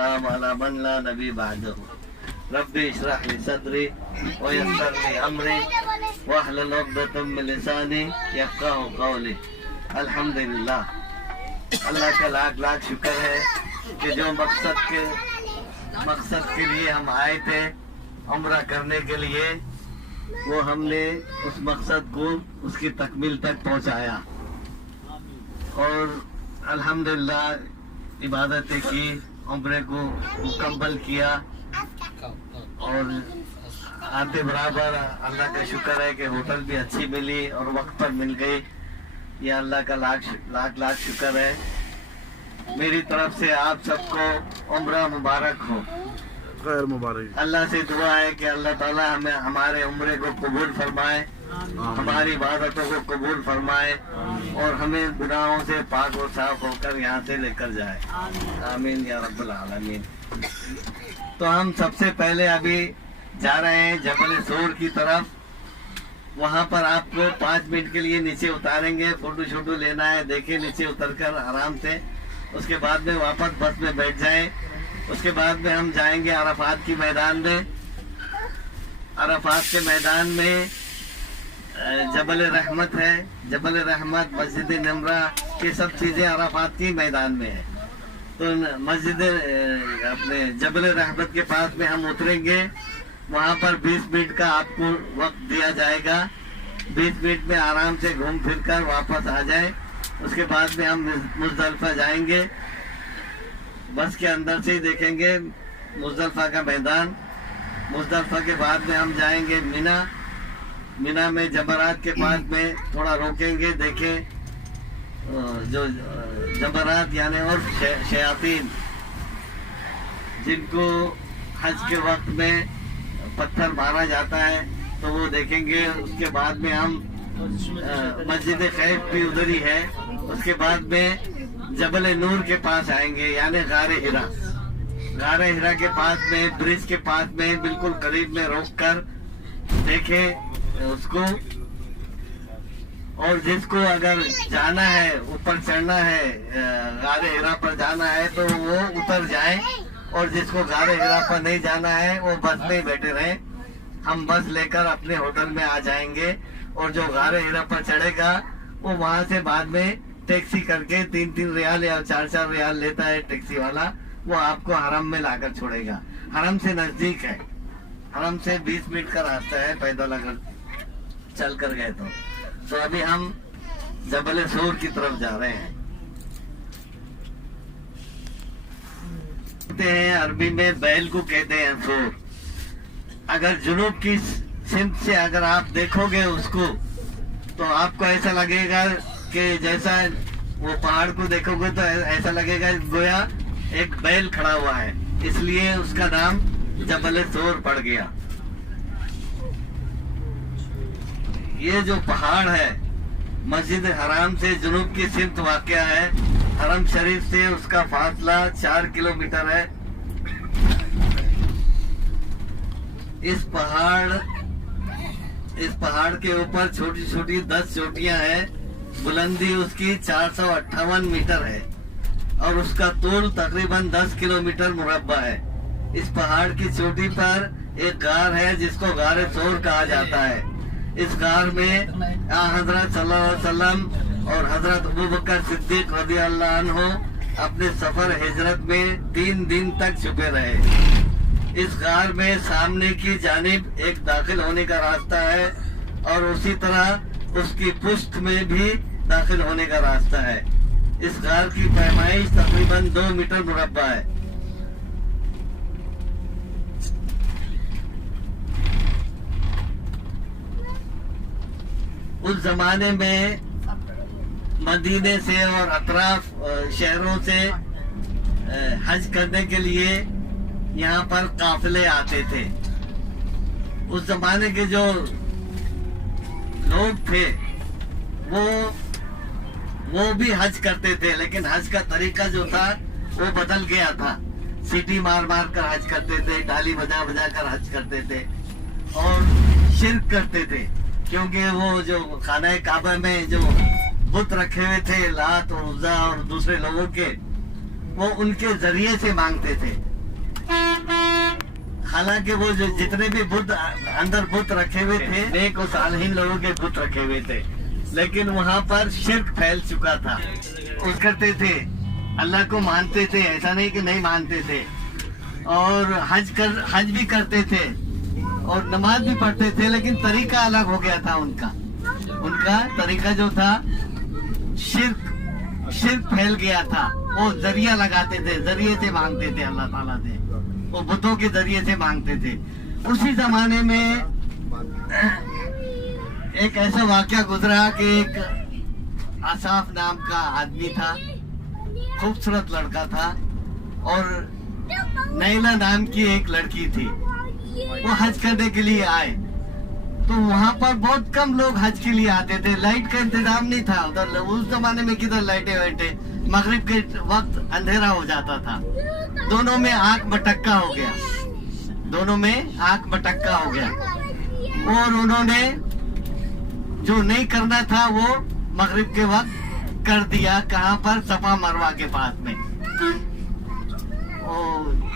सलाम अला मन ला नबी बादहु रब्बी इश्रह ली सदरी व यस्सिर ली अमरी वहलुल उक़दतम मिन लिसानी यफ़क़हू क़ौली। अल्हम्दुलिल्लाह, अल्लाह का लाख लाख शुक्र है कि जो मकसद के लिए हम आए थे उम्रा करने के लिए, वो हमने उस मकसद को उसकी तकमील तक पहुंचाया और अल्हम्दुलिल्लाह इबादतें की, उम्रे को मुकम्मल किया और आते बराबर अल्लाह का शुक्र है कि होटल भी अच्छी मिली और वक्त पर मिल गई। ये अल्लाह का लाख लाख शुक्र है। मेरी तरफ से आप सबको उम्रा मुबारक हो। खैर मुबारक। अल्लाह से दुआ है कि अल्लाह ताला हमें हमारे उम्रे को कबूल फरमाए, हमारी इबादतों को कबूल फरमाए और हमें गुनाहों से पाक और साफ होकर यहाँ से लेकर जाए। आमीन या रब्बुल आलमीन। तो हम सबसे पहले अभी जा रहे हैं जबल सूर की तरफ। वहाँ पर आपको 5 मिनट के लिए नीचे उतारेंगे, फोटो शोटो लेना है, देखें नीचे उतरकर आराम से। उसके बाद में वापस बस में बैठ जाएं। उसके बाद में हम जाएंगे अराफात की मैदान में। अराफात के मैदान में जबल रहमत है, जबल रहमत, मस्जिद नमरा, ये सब चीज़ें अराफात की मैदान में है। तो मस्जिद अपने जबल रहमत के पास में हम उतरेंगे। वहाँ पर 20 मिनट का आपको वक्त दिया जाएगा। 20 मिनट में आराम से घूम फिर कर वापस आ जाए। उसके बाद में हम मुज़दलिफ़ा जाएंगे। बस के अंदर से ही देखेंगे मुज़दलिफ़ा का मैदान। मुज़दलिफ़ा के बाद में हम जाएंगे मिना। मिना में जमरात के पास में थोड़ा रोकेंगे, देखें जो जमरात यानी और शयातीन जिनको हज के वक्त में पत्थर मारा जाता है, तो वो देखेंगे। उसके बाद में हम मस्जिद खैफ भी उधर ही है। उसके बाद में जबल नूर के पास आएंगे यानी गारे हिरा। गारे हिरा के पास में, ब्रिज के पास में बिल्कुल करीब में रोक कर देखें उसको। और जिसको अगर जाना है, ऊपर चढ़ना है, गारे हिरा पर जाना है तो वो उतर जाए, और जिसको गारे हिरा पर नहीं जाना है वो बस में ही बैठे रहे। हम बस लेकर अपने होटल में आ जाएंगे और जो गारे हिरा पर चढ़ेगा वो वहां से बाद में टैक्सी करके 3-3 रियाल या 4-4 रियाल लेता है टैक्सी वाला, वो आपको हरम में लाकर छोड़ेगा। हरम से नजदीक है, हरम से 20 मिनट का रास्ता है पैदल अगर चल कर गए तो अभी हम जबल सूर की तरफ जा रहे हैं। कहते हैं अरबी में बैल को कहते हैं सूर। अगर जुनूब की सिमत से अगर आप देखोगे उसको तो आपको ऐसा लगेगा कि जैसा वो पहाड़ को देखोगे तो ऐसा लगेगा गोया एक बैल खड़ा हुआ है, इसलिए उसका नाम जबल सूर पड़ गया। ये जो पहाड़ है मस्जिद हराम से जुनूब की सिमत वाक़या है। हरम शरीफ से उसका फासला 4 किलोमीटर है। इस पहाड़ के ऊपर छोटी छोटी 10 चोटियां हैं। बुलंदी उसकी 458 मीटर है और उसका तूल तकरीबन 10 किलोमीटर मुरब्बा है। इस पहाड़ की चोटी पर एक गार है जिसको गारे सूर कहा जाता है। इस गार में हजरत सल्लल्लाहु अलैहि वसल्लम और हजरत अबू बकर सिद्दीक रज़ियल्लाहु अन्हु अपने सफर हिजरत में 3 दिन तक छुपे रहे। इस गार में सामने की जानिब एक दाखिल होने का रास्ता है और उसी तरह उसकी पुष्ट में भी दाखिल होने का रास्ता है। इस गार की पैमाइश तकरीबन 2 मीटर मुरब्बा है। उस जमाने में मदीने से और अतराफ शहरों से हज करने के लिए यहाँ पर काफिले आते थे। उस जमाने के जो लोग थे वो भी हज करते थे, लेकिन हज का तरीका जो था वो बदल गया था। सीटी मार मार कर हज करते थे, डाली बजा बजा कर हज करते थे और शिर्क करते थे, क्योंकि वो जो खाना काबा में जो बुत रखे हुए थे लात और उज़्ज़ा और दूसरे लोगों के, वो उनके जरिए से मांगते थे। हालांकि वो जो जितने भी बुत अंदर बुत रखे हुए थे, नेक और सालहीन लोगों के बुत रखे हुए थे, लेकिन वहाँ पर शिर्क फैल चुका था। उस करते थे, अल्लाह को मानते थे, ऐसा नहीं कि नहीं मानते थे, और हज भी करते थे और नमाज भी पढ़ते थे, लेकिन तरीका अलग हो गया था उनका तरीका जो था शिर्क फैल गया था। वो जरिया लगाते थे, जरिए से मांगते थे अल्लाह ताला से, वो बुतों के जरिए से मांगते थे। उसी जमाने में एक ऐसा वाकया गुजरा कि एक आसाफ नाम का आदमी था, खूबसूरत लड़का था, और नैला नाम की एक लड़की थी। वो हज करने के लिए आए, तो वहाँ पर बहुत कम लोग हज के लिए आते थे। लाइट का इंतजाम नहीं था उधर, उस जमाने में किधर लाइटें वाइटें, मगरिब के वक्त अंधेरा हो जाता था। दोनों में आंख मटक्का हो गया, और उन्होंने जो नहीं करना था वो मगरिब के वक्त कर दिया। कहाँ पर? सफा मरवा के पास में,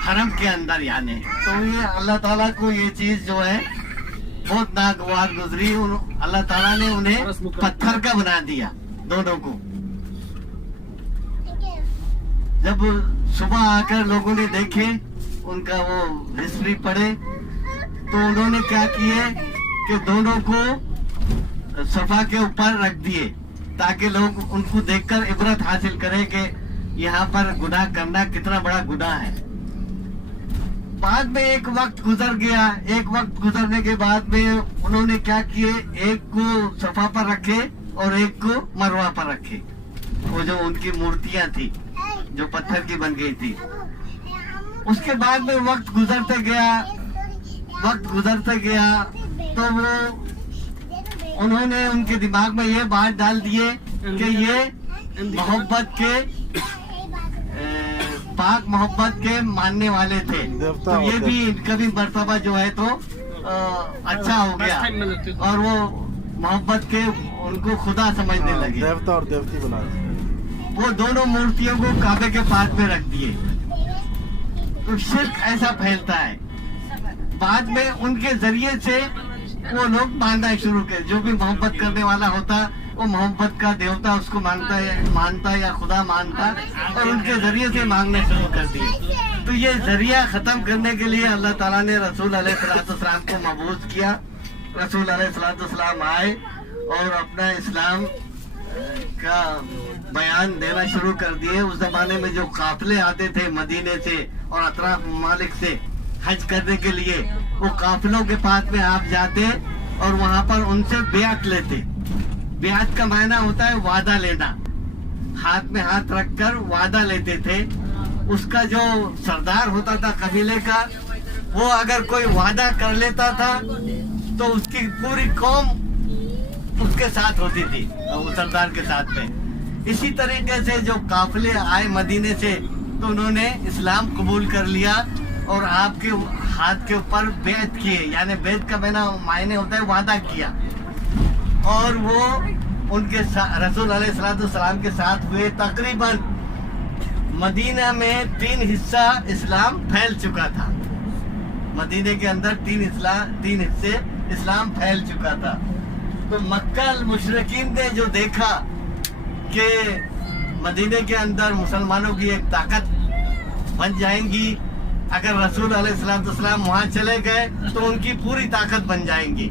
हरम के अंदर यानी। तो ये अल्लाह ताला को ये चीज जो है बहुत नागवार गुजरी। अल्लाह ताला ने उन्हें पत्थर का बना दिया दोनों को। जब सुबह आकर लोगों ने देखे, उनका वो हिस्ट्री पढ़े, तो उन्होंने क्या किए कि दोनों को सफा के ऊपर रख दिए, ताकि लोग उनको देखकर इबरत हासिल करें कि यहाँ पर गुनाह करना कितना बड़ा गुनाह है। बाद में एक वक्त गुजर गया, एक वक्त गुजरने के बाद में उन्होंने क्या किए, एक को सफा पर रखे और एक को मरवा पर रखे। वो जो उनकी मूर्तियां थी जो पत्थर की बन गई थी। उसके बाद में वक्त गुजरते गया तो वो उन्होंने उनके दिमाग में ये बात डाल दिए कि ये मोहब्बत के पाक मोहब्बत के मानने वाले थे, तो ये भी इनका भी मर्तबा जो है तो अच्छा हो गया, और वो मोहब्बत के उनको खुदा समझने लगे। देवता और देवती बना वो दोनों मूर्तियों को काबे के पास में रख दिए। तो शिर्क ऐसा फैलता है। बाद में उनके जरिए से वो लोग मानना शुरू कर, जो भी मोहब्बत करने वाला होता वो मोहब्बत का देवता उसको मानता या खुदा मानता, और उनके जरिए से मांगने शुरू कर दिए। तो ये जरिया खत्म करने के लिए अल्लाह ताला ने रसूल अलैहिस्सलाम को मबूस किया। रसूल अलैहिस्सलाम आए और अपना इस्लाम का बयान देना शुरू कर दिए। उस जमाने में जो काफिले आते थे मदीने से और अतराफ ममालिक से हज करने के लिए, वो काफिलों के पास में आप जाते और वहाँ पर उनसे बेअत लेते। बेअत का मायना होता है वादा लेना, हाथ में हाथ रखकर वादा लेते थे। उसका जो सरदार होता था कबीले का, वो अगर कोई वादा कर लेता था तो उसकी पूरी कौम उसके साथ होती थी, वो सरदार के साथ में। इसी तरीके से जो काफिले आए मदीने से, तो उन्होंने इस्लाम कबूल कर लिया और आपके हाथ के ऊपर बेत किए, यानी बेत का मायने होता है वादा किया। और वो उनके रसूल अलैहिस्सलाम के साथ हुए। तकरीबन मदीना में 3 हिस्सा इस्लाम फैल चुका था। मदीने के अंदर 3 हिस्से इस्लाम फैल चुका था। तो मक्का मुशरिकीन ने जो देखा कि मदीने के अंदर मुसलमानों की एक ताकत बन जाएंगी, अगर रसूल अलैहिस्सलाम वहाँ चले गए तो उनकी पूरी ताकत बन जाएंगी,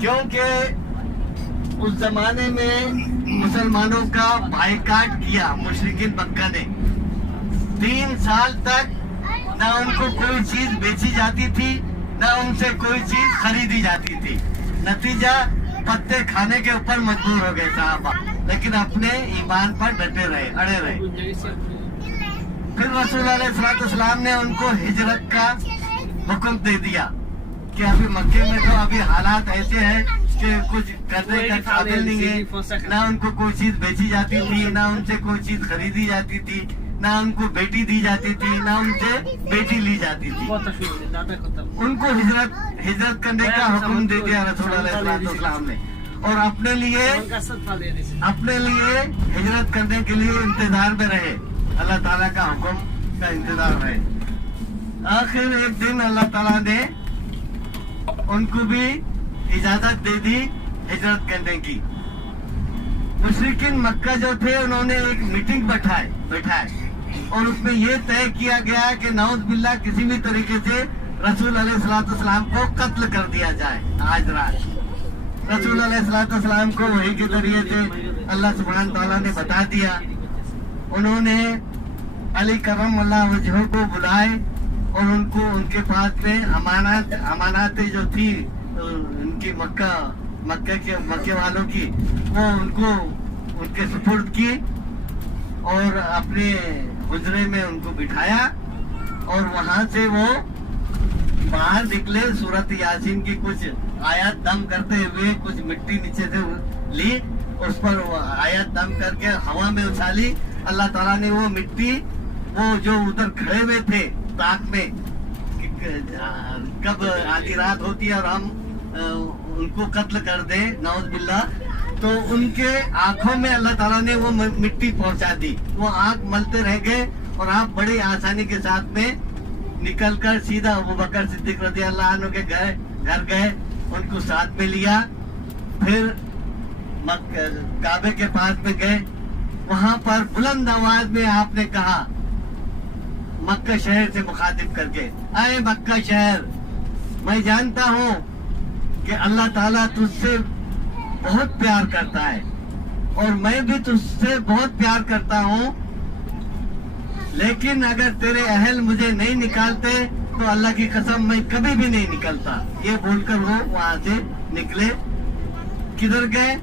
क्योंकि उस जमाने में मुसलमानों का बाइकाट किया मुशरिकीन मक्का ने। 3 साल तक ना उनको कोई चीज बेची जाती थी, ना उनसे कोई चीज खरीदी जाती थी। नतीजा पत्ते खाने के ऊपर मजबूर हो गए साहबा, लेकिन अपने ईमान पर डटे रहे, अड़े रहे। फिर रसूल अलैहिस्सलाम ने उनको हिजरत का हुक्म दे दिया कि अभी मक्के में तो अभी हालात ऐसे हैं कि कुछ करने का काबिल नहीं है। ना उनको कोई चीज बेची जाती थी, ना उनसे कोई चीज खरीदी जाती थी, ना उनको बेटी दी जाती थी, ना उनसे बेटी ली जाती थी। उनको हिजरत करने का हुक्म दे दिया रसूल अलैहिस्सलाम ने, और अपने लिए हिजरत करने के लिए इंतजार में रहे, अल्लाह ताला का हुक्म का इंतजार रहे। आखिर एक दिन अल्लाह ताला ने उनको भी इजाजत दे दी हिजरत करने की। मुशरिकीन मक्का जो थे उन्होंने एक मीटिंग बैठाए और उसमें ये तय किया गया कि नौज बिल्ला किसी भी तरीके से रसूल अलैहिस्सलाम को कत्ल कर दिया जाए। आज रात रसूल अलैहिस्सलाम को वही के जरिए से अल्लाह सुब्हान ताला ने बता दिया। उन्होंने अली करम अल्लाह वजह को बुलाए और उनको उनके पास में अमानतें जो थी उनकी मक्के वालों की वो उनको उनके सुपुर्द की और अपने हुजरे में उनको बिठाया और वहां से वो बाहर निकले। सूरत यासीन की कुछ आयत दम करते हुए कुछ मिट्टी नीचे से ली, उस पर आयत दम करके हवा में उछाली। अल्लाह ताला ने वो मिट्टी वो जो उधर खड़े हुए थे ताक में, कब आधी रात होती है और हम उनको कत्ल कर दे नौज बिल्ला, तो उनके आंखों में अल्लाह ताला ने वो मिट्टी पहुंचा दी। वो आंख मलते रह गए और आप बड़ी आसानी के साथ में निकलकर सीधा अबू बकर सिद्दीक रज़ी अल्लाह अन्हु के घर गए, उनको साथ में लिया। फिर काबे के पास में गए, वहां पर बुलंद आवाज में आपने कहा मक्का शहर से मुखातिब करके, आए मक्का शहर, मैं जानता हूँ कि अल्लाह ताला तुझसे बहुत प्यार करता है और मैं भी तुझसे बहुत प्यार करता हूँ, लेकिन अगर तेरे अहल मुझे नहीं निकालते तो अल्लाह की कसम मैं कभी भी नहीं निकलता। ये बोलकर वो वहां से निकले। किधर गए?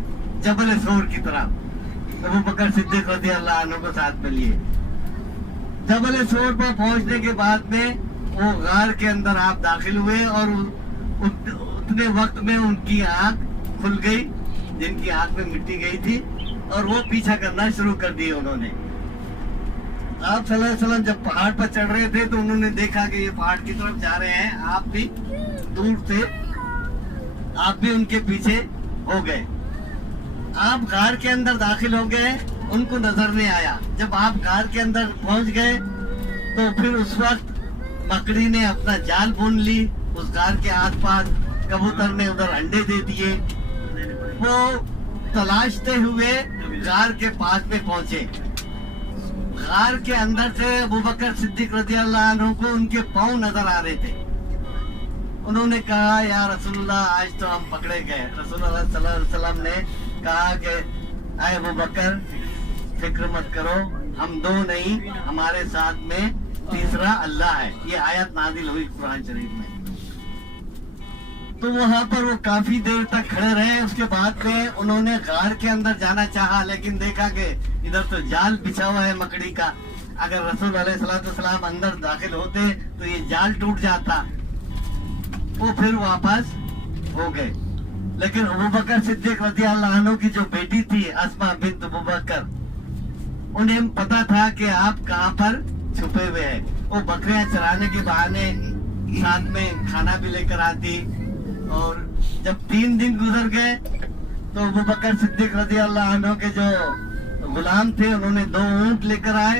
जबल सोर की तरफ। अबू बकर सिद्दीक रज़ी अल्लाह अन्हु को साथ में लिए। जबल सोर पर पहुंचने के बाद में वो गार के अंदर आप दाखिल हुए और उतने वक्त में उनकी आंख खुल गई, जिनकी आंख में मिट्टी गई थी, और वो पीछा करना शुरू कर दिए उन्होंने। आप सल्लल्लाहु अलैहि वसल्लम जब पहाड़ पर चढ़ रहे थे तो उन्होंने देखा कि ये पहाड़ की तरफ जा रहे हैं, आप भी दूर से आप भी उनके पीछे हो गए। आप गार के अंदर दाखिल हो गए, उनको नजर नहीं आया। जब आप गार के अंदर पहुंच गए तो फिर उस वक्त मकड़ी ने अपना जाल बुन ली उस गार के आसपास, कबूतर ने उधर अंडे दे दिए। वो तलाशते हुए गार के पास में पहुंचे। गार के अंदर से अबू बकर सिद्दीक रज़ी अल्लाह अन्हु को उनके पांव नजर आ रहे थे। उन्होंने कहा, या रसूलुल्लाह, आज तो हम पकड़े गए। रसूलुल्लाह सल्लल्लाहु अलैहि वसल्लम ने कहा कि आए अबू बकर, फिक्र मत करो, हम दो नहीं, हमारे साथ में तीसरा अल्लाह है। ये आयत नाजिल हुई कुरान शरीफ में। तो वहां पर वो काफी देर तक खड़े रहे। उसके बाद में उन्होंने गार के अंदर जाना चाहा, लेकिन देखा कि इधर तो जाल बिछा हुआ है मकड़ी का। अगर रसूल अलैहिस्सलाम अंदर दाखिल होते तो ये जाल टूट जाता। वो फिर वापस हो गए। लेकिन अबू बकर सिद्दीक रज़ी अल्लाह अन्हु की जो बेटी थी अस्मा बिन्त अबू बकर, उन्हें पता था कि आप कहाँ पर छुपे हुए हैं। वो बकरियां चराने के बहाने साथ में खाना भी लेकर आती। और जब 3 दिन गुजर गए तो अबू बकर सिद्दीक रज़ी अल्लाह अन्हु के जो गुलाम थे उन्होंने 2 ऊंट लेकर आए।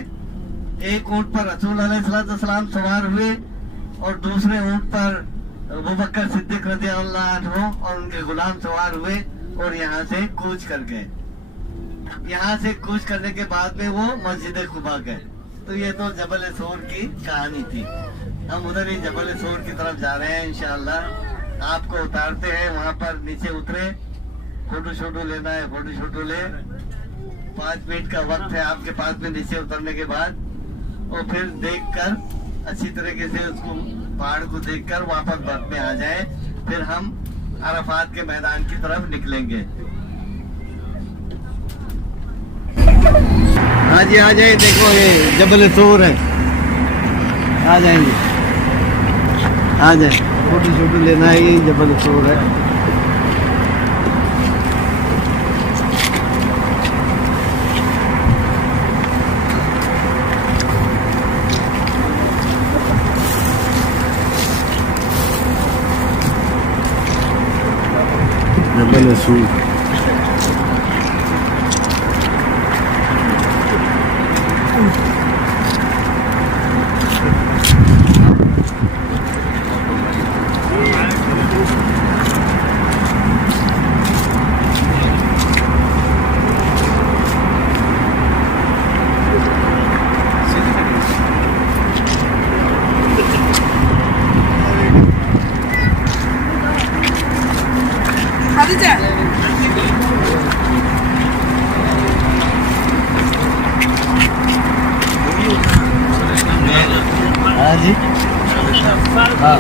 एक ऊंट पर रसूल अलैहिस्सलाम सवार हुए और दूसरे ऊंट पर अबू बकर सिद्दीक रज़ी अल्लाह अन्हु और उनके गुलाम सवार हुए और यहाँ से कूच कर गए। यहाँ से कूच करने के बाद में वो मस्जिद कुबा गए। तो ये तो जबल सोर की कहानी थी। हम उधर ही जबल सोर की तरफ जा रहे हैं। इंशाअल्लाह आपको उतारते हैं। वहाँ पर नीचे उतरे, फोटो शोटो लेना है, फोटो शोटो ले। 5 मिनट का वक्त है आपके पास में नीचे उतरने के बाद। और फिर देखकर अच्छी तरीके से उसको पहाड़ को देखकर वापस बस में आ जाए। फिर हम अरफात के मैदान की तरफ निकलेंगे। हाँ जी, आ जाए। देखो ये जबल सूर है, आ जाएंगे, आ जाए। फोटो शोटो लेना है, ये जबल सूर है। जबल सूर हाँ जी हाँ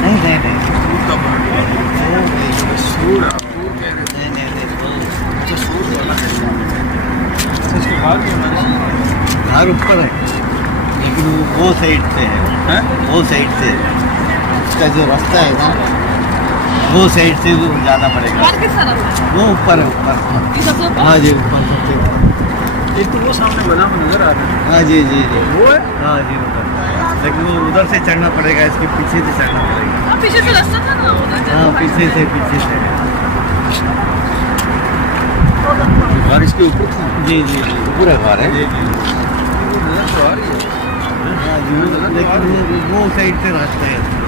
नहीं नहीं नहीं घर ऊपर है लेकिन वो साइड से है वो साइड से उसका जो रास्ता है ना वो साइड से वो जाना पड़ेगा वो ऊपर है ऊपर हाँ जी ऊपर सबसे ऊपर एक तो वो सामने बना हुआ नजर आ रहा है हाँ जी जी जी वो है हाँ जी उधर लेकिन वो उधर से चढ़ना पड़ेगा इसके पीछे से चढ़ना पड़ेगा पीछे से रास्ता था ना उधर से। हाँ पीछे से घर इसके ऊपर था जी जी जी पूरा घर है जी जी नजर तो आ रही है हाँ जी लेकिन वो साइड से रास्ता है